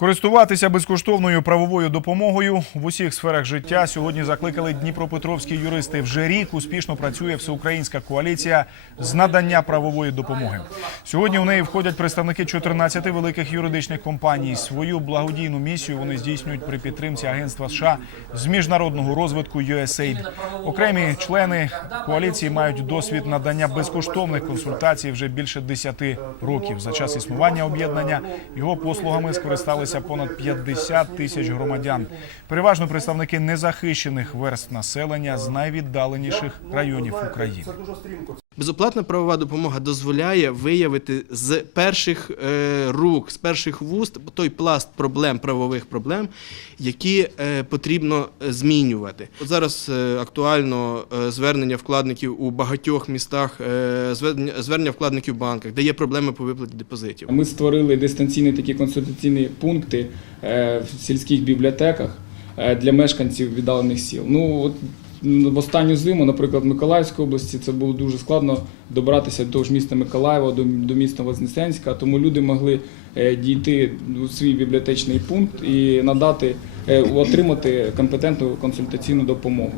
Користуватися безкоштовною правовою допомогою в усіх сферах життя сьогодні закликали дніпропетровські юристи. Вже рік успішно працює всеукраїнська коаліція з надання правової допомоги. Сьогодні у неї входять представники 14 великих юридичних компаній. Свою благодійну місію вони здійснюють при підтримці агентства США з міжнародного розвитку USAID. Окремі члени коаліції мають досвід надання безкоштовних консультацій вже більше 10 років. За час існування об'єднання його послугами скористалися понад 50 тисяч громадян. Переважно представники незахищених верств населення з найвіддаленіших районів України. Безоплатна правова допомога дозволяє виявити з перших е, рук, з перших вуст той пласт проблем, правових проблем, які е, потрібно е, змінювати. От зараз актуально звернення вкладників у багатьох містах, звернення, вкладників в банках, де є проблеми по виплаті депозитів. Ми створили дистанційні такі консультаційні пункти е, в сільських бібліотеках е, для мешканців віддалених сіл. Ну от в останню зиму, наприклад, в Миколаївській області це було дуже складно добратися до ж міста Миколаєва, до, міста Вознесенська, тому люди могли е, дійти у свій бібліотечний пункт і надати отримати компетентну консультаційну допомогу.